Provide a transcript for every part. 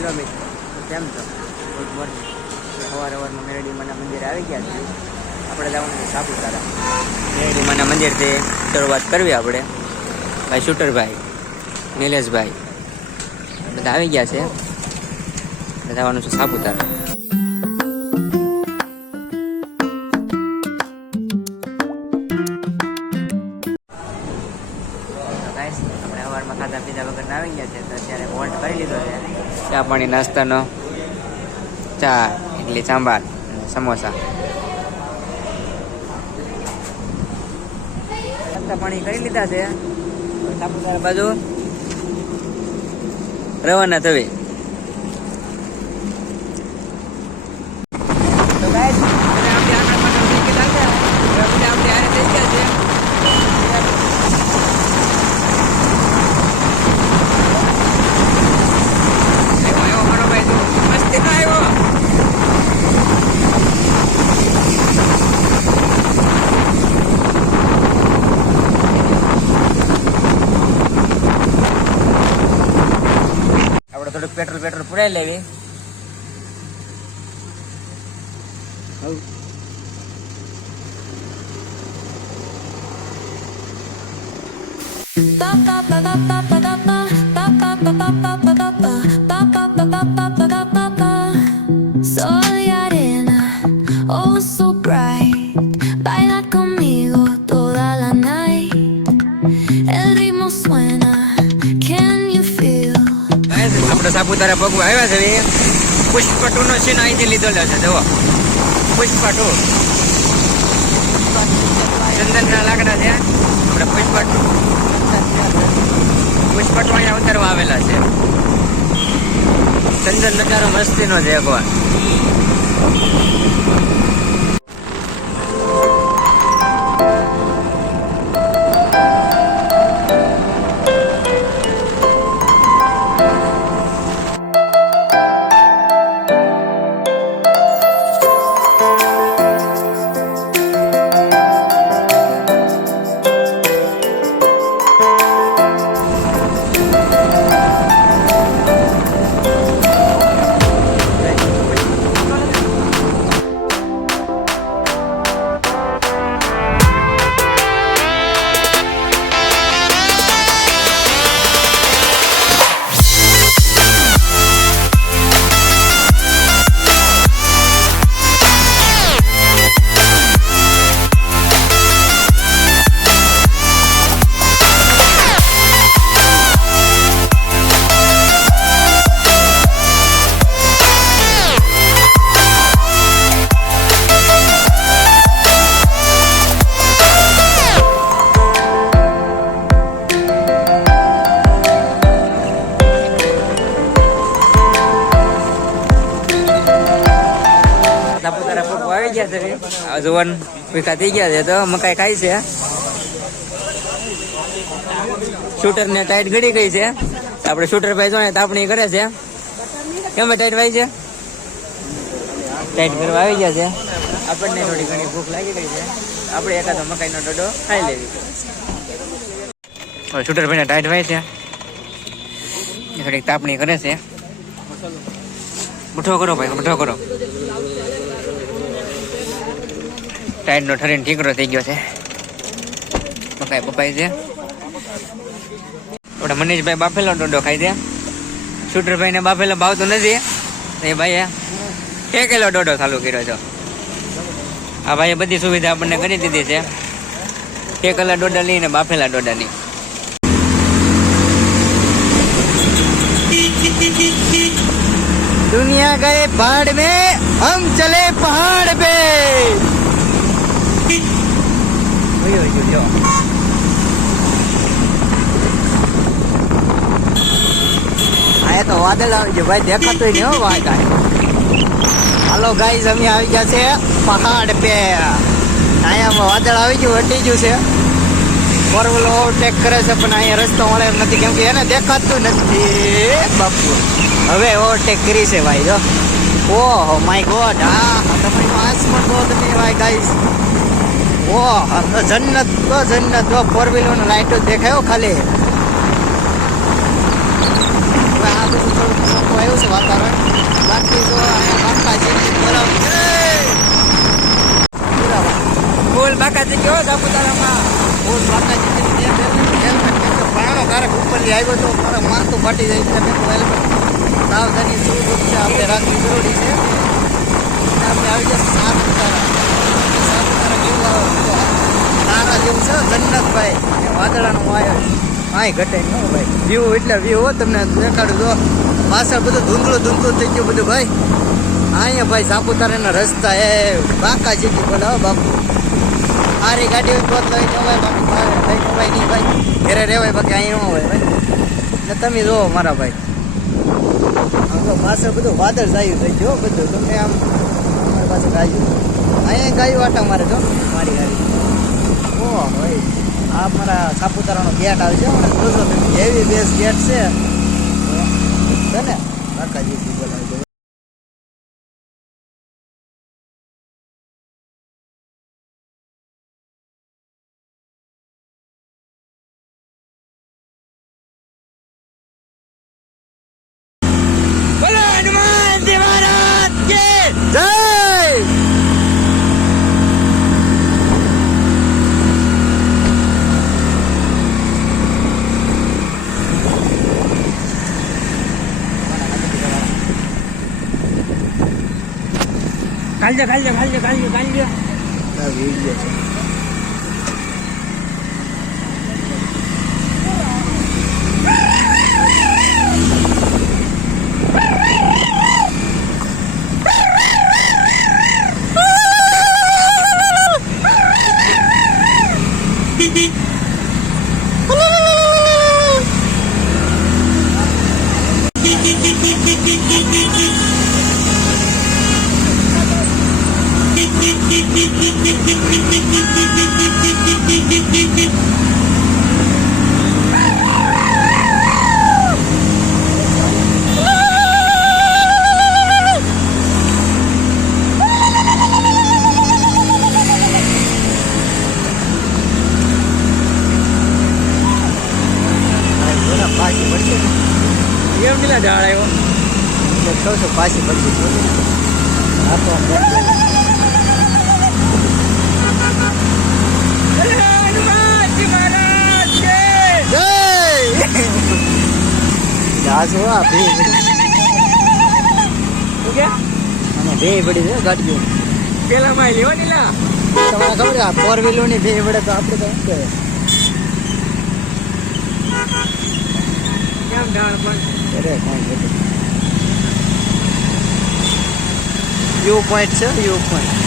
Hello મિત્રો કેમ છો ગુડ મોર્નિંગ સવાર સવારમાં મેરડી માના મંદિરે આવી ગયા છીએ. આપણે જવાનું છે સાપુતારા. મેરડી માના મંદિરથી શરૂઆત કરવી આપણે. ભાઈ શૂટરભાઈ, નિલેશભાઈ. બધા આવી ગયા છે. જવાનું છે સાપુતારા. ચા પાણી નાસ્તાનો. ચા ઇડલી સાંભાર સમોસા. નાસ્તા પાણી કરી લીધા છે. સાપુતારા બાજુ. રવાના થવી. red, baby. Oh. Oh so bright. આપણે સાપુતારા ભગવા આવ્યા છે એ પુષ્પ ટુ નો સીન અહીંથી લીધેલો છે, જુઓ. પુષ્પ ટુ ચંદનના લાકડા છે. આપણે પુષ્પટુ ટુ પુષ્પ ટુ અહીંયા ઉતારવા આવેલા છે. ચંદન નજારો મસ્તીનો છે એકવાર છે જુવાન ભીખા થઈ ગયા છે તો મકાઈ ખાય છે. શૂટર ને ટાઈટ ગળી ગઈ છે. આપણે શૂટર ભાઈ જોઈએ તાપણી કરે છે. કેમ ટાઈટ ભાઈ છે? ટાઈટ કરવા આવી ગયા છે. આપણને થોડી ઘણી ભૂખ લાગી ગઈ છે. આપણે એકાદો મકાઈનો ડોડો ખાઈ લેવી. શૂટર ભાઈને ટાઈટ ભાઈ છે. થોડીક તાપણી કરે છે. મઠો કરો ભાઈ મઠો કરો. ટાઈટ નો ઠરીને ઠીકરો થઈ ગયો છે મકાઈ પપાઈ છે આપણા મનીષભાઈ બાફેલો ડોડો ખાઈ દે શૂટરભાઈ ને બાફેલો ભાવતો નથી એ ભાઈએ ઠેકેલો ડોડો ચાલુ કર્યો છો આ ભાઈએ બધી સુવિધા આપણને કરી દીધી છે ઠેકેલા ડોડા લઈને બાફેલા ડોડાની दुनिया गए पहाड़ में हम चले पहाड़ पे વાદળ આવી ગયો ભાઈ, દેખાતું નહીં હો ભાઈ કાંઈ હાલો ગાઈઝ અમે આવી ગયા છે પહાડ પે. અહીંયા વાદળ આવી ગયું હટી ગયું છે. ફોર વ્હીલ ઓવરટેક કરે છે, પણ અહીંયા રસ્તો મળે એમ નથી. કેમ કે એને દેખાતું નથી. બાપુ. હવે ઓવરટેક કરી છે ભાઈ, જો. ઓહો માય ગોડ હા, તમારી પણ તો તમે ભાઈ ગાઈસ ઓહ, જન્નત, તો જન્નત. તો ફોર વ્હીલર નો લાઈટો દેખાયો ખાલી. સારું આવ્યું છે વાતાવરણ. બાકી તો અહીંયા બાપાજીની બોલાવ બોલ બાકાજી, કેવો સાપુતારામાં બોલ બાકાજી પાણો ક્યારેક ઉપરથી આવ્યો તો મારા તો ફાટી જાય છે. મેં હેલ્મેટ સાવધાની શું શું છે? આપણે રાખવી જરૂરી છે. આપણે આવી જાય સાપુતારા સાપુતારા કેવું સારા જેવું છે જન્નતભાઈ વાદળાનું વાયર. કાંઈ ઘટે ન ભાઈ વ્યૂ એટલે વ્યૂ હો, તમને દેખાડું જો. પાછળ બધું ધૂંધળું ધૂંધળું થઈ ગયું બધું ભાઈ. અહીંયા ભાઈ સાપુતારાના રસ્તા એ બાકા જેટલી બોલે હો બાપુ. આરી ગાડી હોય તો લઈ જવાય બાપુ. લઈ જવાય નહીં ભાઈ. ઘરે રહેવાય બાકી અહીં હોય ભાઈ. ને તમે જુઓ મારા ભાઈ. તો પાછળ બધું વાદળ જાયું થઈ ગયો બધું. તમે આમ મારી પાસે ગાયું. અહીંયા ગાયું આટા મારે જો. મારી ગાડી. ઓ ભાઈ. આ મારા સાપુતારાનો ગેટ આવે છે જોજો તમે હેવી બેસ ગેટ છે. છે ને? કાકાજી બોલાવે છે બોલો હનુમાનજી મહારાજ કે જય કાલજો કાલજો કાલજો કાલજો કાલજો એમ કેટલા ઝાડ આવ્યો એટલે કહું છું પાછી પડશે જોજે ને. આ તો આમ બેઠ ગયું. હનુમાનજી મહારાજ કે જય આ બે પડી શું કે? અને બે પડી છે ગાડીઓ પેલા માં લેવો લા તમને ખબર આ ફોર વ્હીલરની બે પડે તો આપણે તો શું કેમ ઝાડ પણ? અરે કાંઈ ઘટે વ્યૂ પોઈન્ટ છે વ્યૂ પોઈન્ટ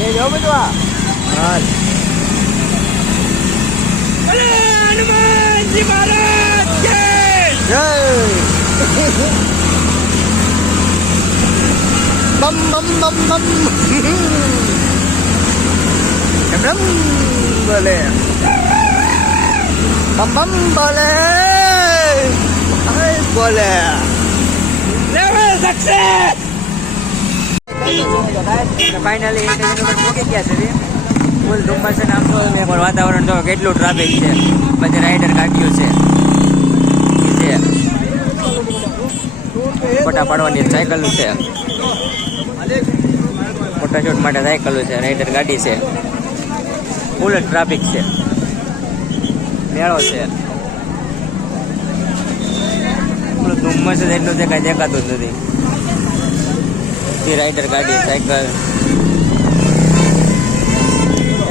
એ જો બધું આ. હાલ. મહારાજ કે જય બમ બમ બમ બમ બમ બોલે બમ બમ બોલે હાય બોલે લેવલ સક્સેસ ફાઇનલી મૂકી ગયા છે ફૂલ ધુમ્મસ છે આમ તો ને પણ વાતાવરણ તો કેટલું ટ્રાફિક છે. બધી રાઈડર ગાડીઓ છે. ફોટા પાડવાની સાયકલ છે. ફોટાશૂટ માટે સાયકલ છે રાઈડર ગાડી છે. ફૂલ ટ્રાફિક છે. મેળો છે. ધુમ્મસ જ એટલું છે કાંઈ દેખાતું જ નથી. રાઈડર ગાડી, સાયકલ.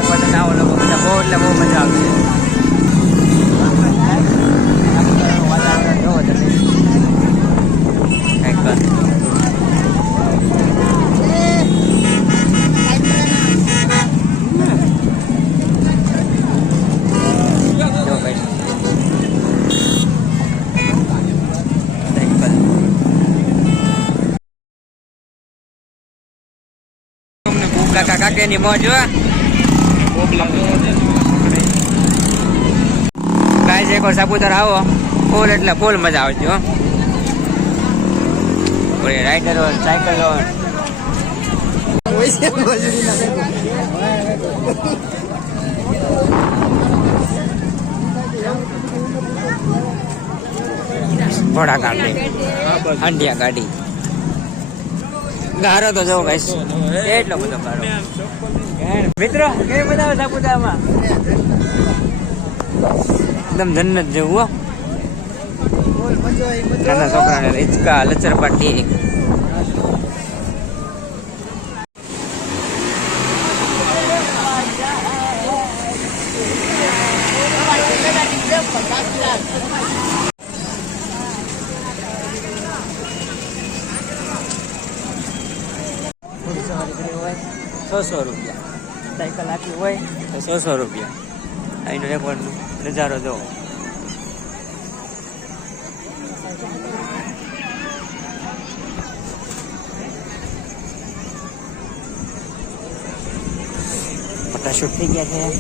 બધા લોકો બધા બહુ એટલે બહુ મજા આવશે કાકા કાકેની મોજ હો. ગાય છે કોઈ સાપુતારા આવો. ફૂલ એટલે ફૂલ મજા આવશે હો. રાઈડર હોય સાયકલ હોય. ઘોડા ગાડી. હંડિયા ગાડી. ગારો તો જો ગાઈસ. એટલો બધો ગારો. મિત્રો કેવી બનાવો સાપુતારામાં? એકદમ જન્નત જેવું નાના છોકરાને હિંચકા લચર પાટી સો સો રૂપિયા. સાયકલ આપી હોય. તો સો સો રૂપિયા. અહીંનો એક વાર નજારો જોવો. શૂટ થઈ ગયા છે.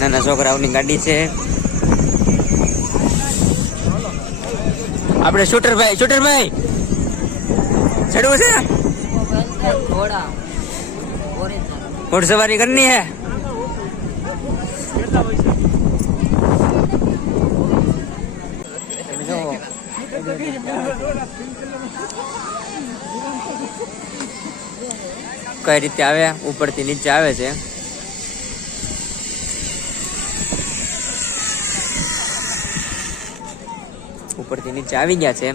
નાના છોકરાઓની ગાડી છે. આપણે શૂટરભાઈ શૂટરભાઈ! ચડવું છે? ઘોડસવારી કરની હે? કઈ રીતે આવે? ઉપરથી નીચે આવે છે. ઉપરથી નીચે આવી ગયા છે.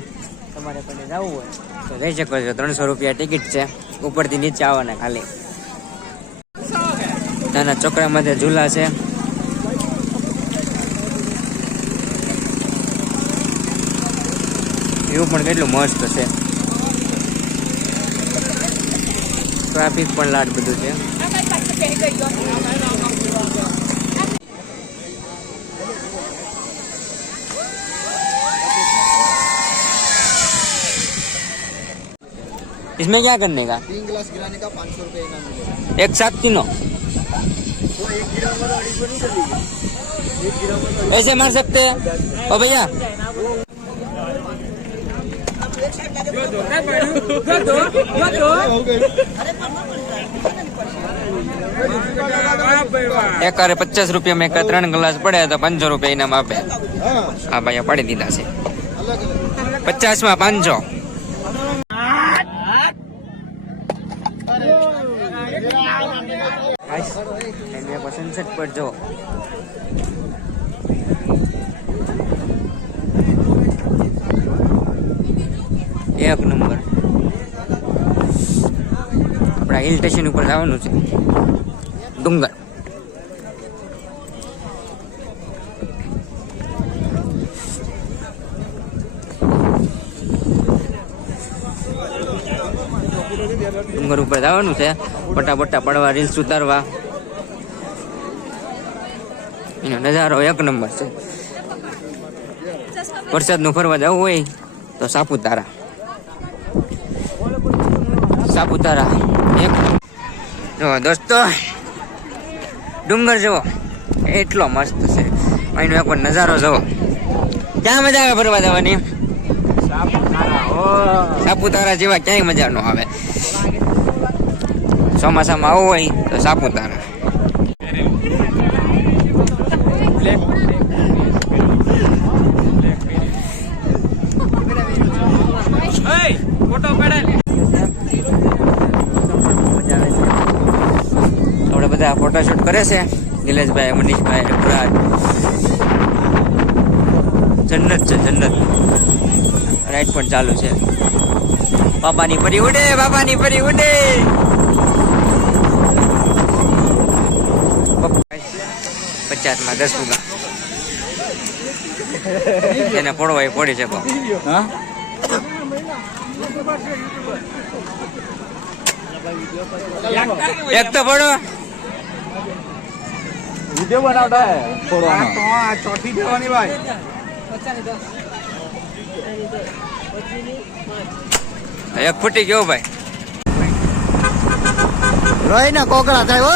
તમારે પણ જવું હોય તો જઈ શકો છો. ત્રણસો રૂપિયા ટિકિટ છે. ઉપરથી નીચે આવવાના ખાલી. નાના છોકરા માટે ઝૂલા છે એવું પણ કેટલું મસ્ત છે ટ્રાફિક પણ લાટ બધું છે इसमें क्या करने का तीन गिलास गिराने का पाँच सौ रुपये इनाम मिलेगा एक साथ तीनों तो एक गिरा वाला अड़ी को नहीं चलेगी एक गिरा वाला ऐसे मार सकते हैं ओ भैया એક હારે પચાસ રૂપિયા મેં ત્રણ ગ્લાસ પડે તો પાંચસો રૂપિયા ઇનામ આપે हाँ હા ભાઈ પાડી દીધા છે अलग अलग પચાસ માં પાંચસો સનસેટ પર જો. એક નંબર. આપણા હિલ સ્ટેશન ઉપર જવાનું છે. ડુંગર. ડુંગર ઉપર જવાનું છે. પટાપટા પડવા રીલ્સ ઉતારવા. એનો નજારો એક નંબર છે. વરસાદનું ફરવા જવું હોય તો સાપુતારા. સાપુતારા એક દોસ્તો, ડુંગર જુઓ, એટલો મસ્ત છે. અહીંનો એક નજારો જુઓ. ક્યાં મજા આવે ફરવા જવાની? સાપુતારા જેવા ક્યાંય મજા ન આવે. ચોમાસામાં આવવું હોય તો સાપુતારા આપણે બધા ફોટોશૂટ કરે છે? નિલેશભાઈ મનીષભાઈ રઘુરાજ જન્નત છે જન્નત. રાઈટ પણ ચાલુ છે. બાપાની પરી ઉડે બાપાની પરી ઉડે. પચાસમાં દસ ફુગા એને પડવાય પડી શકો એક તો પડો વિડિયો બનાવતા હે થોડો તો આ ચોથી દેવાની ભાઈ. એક ફૂટી ગયો ભાઈ. રોય ના કોકડા થાય હો.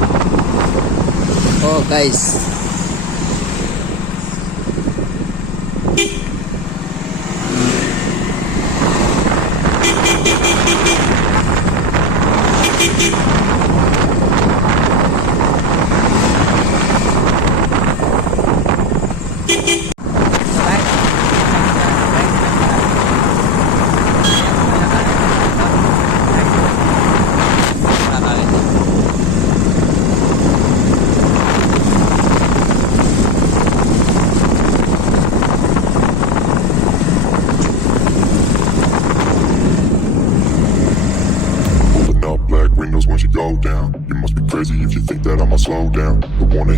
में ओ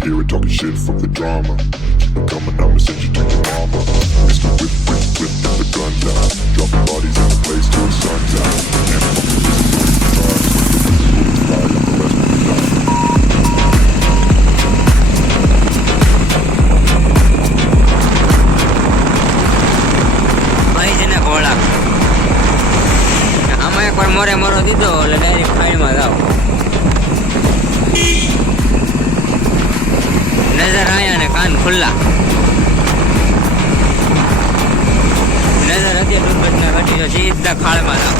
hear it talking shit, fuck the drama. Keep it coming, I'ma send you to your mama. Mr. Whip, whip, whip, get the gun down. Dropping bodies in the place till the sun's out. Can't fuck with this, no time. Bullets fly, I'm the last one to die. ભાઈ છે ને ઘોડા આમાં એક વાર મોરે મોરો દીધો એટલે ડાયરેક્ટ ખાઈમાં જાઓ નજર આયા ને કાન ખુલ્લા. નજર હતી દુર્ઘટના ઘટી તો સીધા ખાળમાં જાઓ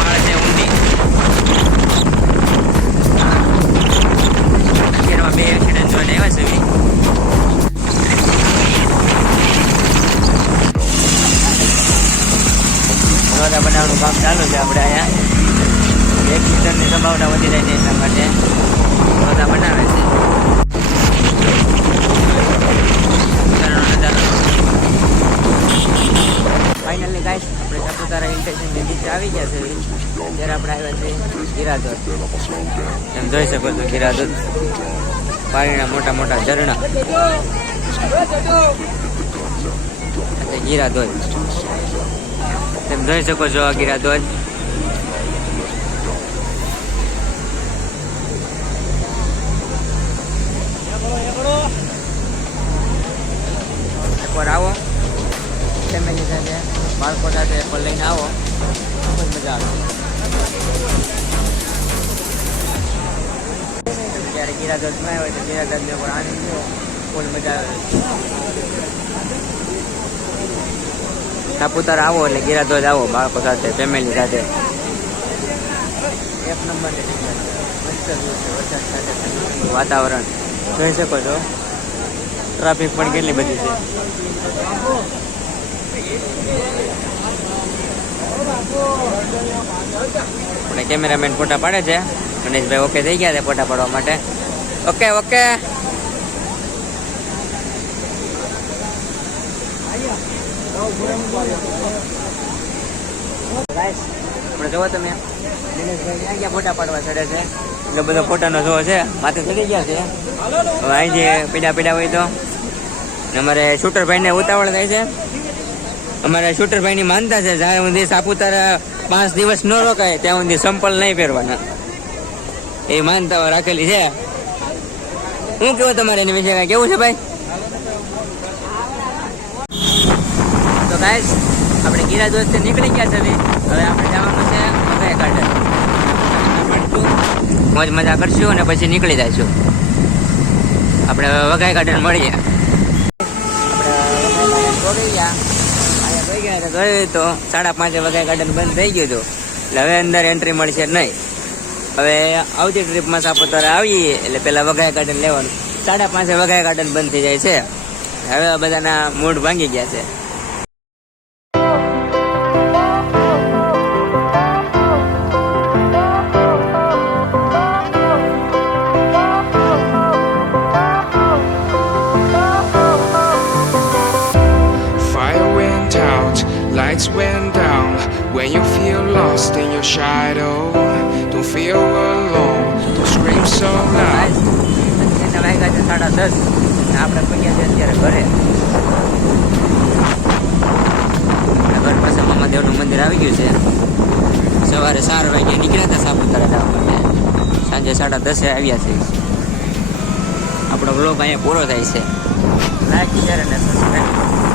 ખાળ છે ઊંડી. અત્યારમાં બે એક્સિડન્ટ જોઈને આવ્યા છે. રોડા બનાવવાનું કામ ચાલુ છે આપણે અહીંયા. એક્સિડન્ટની સંભાવના વધી રહી છે એના માટે રોડા બનાવે છે ઉતારવાનો નજારો. ફાઇનલી ગાઈસ આપણે સાપુતારા હિલ સ્ટેશનની આવી ગયા છે. ત્યારે આપણે આવ્યા છે ગિરાધોધ તમે જોઈ શકો છો ગિરાધોધ પાણીના મોટા મોટા ઝરણા. ગિરાધોધ તમે જોઈ શકો છો આ ગિરાધોધ ફેમિલી સાથે બાળકો સાથે એકવાર લઈને આવો ખૂબ જ મજા આવે ત્યારે ગિરાધોધમાં આવ્યો તો ગિરાધોધને એકવાર આનંદ લ્યો ફૂલ મજા આવે સાપુતારા આવો એટલે ગિરાધોજ આવો બાળકો સાથે ફેમિલી સાથે એક નંબરની જગ્યા છે. મસ્ત view છે વરસાદ સાથે ઠંડુ વાતાવરણ જોઈ શકો છો ટ્રાફિક પણ કેટલી બધી છે આપણે કેમેરામેન ફોટા પાડે છે. ગણેશભાઈ ઓકે થઈ ગયા છે ફોટા પાડવા માટે. ઓકે ઓકે આપણે જોવો તમે. દિનેશભાઈ ક્યાં ગયા ફોટા પાડવા ચડે છે? એટલે બધો ફોટાનો શો છે. માથે ચડી ગયા છે. હવે અહીં પીડા પીડા હોય તો. અમારે શૂટરભાઈને ઉતાવળ થાય છે. અમારે શૂટરભાઈની માનતા છે, જ્યાં સુધી સાપુતારા પાંચ દિવસ ન રોકાય, ત્યાં સુધી સંપલ નહીં પહેરવાના. એ માનતા રાખેલી છે. હું કેવું તમારે એની વિશે કેવું છે ભાઈ? તો ગાઈસ આપણે ગીરા દોસ્તે નીકળી ગયા છે હવે આપણે જવાનું છે મકાઈ ગાર્ડન મોજ મજા કરશું અને પછી નીકળી જઈશું. આપણે વઘાઈ ગાર્ડન મળીએ. આપણે ગયા અહીંયા ગઈ તો સાડા પાંચે વાગે ગાર્ડન બંધ થઈ ગયું હતું. એટલે હવે અંદર એન્ટ્રી મળશે નહીં. હવે આવતી ટ્રીપમાં સાપુતારા આવીએ, એટલે પહેલાં વઘાય ગાર્ડન લેવાનું. સાડા પાંચે વઘાય ગાર્ડન બંધ થઈ જાય છે. હવે બધાના મૂડ ભાંગી ગયા છે. Lights went down. When you feel lost in your shadow, don't feel alone, don't scream so loud. એને વાગ્યા છે સાડા દસ ને આપણે પહોંચ્યા છે અત્યારે ઘરે આપણા ઘર પાસે મામાદેવનું મંદિર આવી ગયું છે સવારે ચાર વાગે નીકળ્યા હતા સાપુતારા જવા માટે સાંજે સાડા દસે આવ્યા છે આપણો બ્લોગ અહીંયા પૂરો થાય છે લાઈક શેર અને સબસ્ક્રાઈબ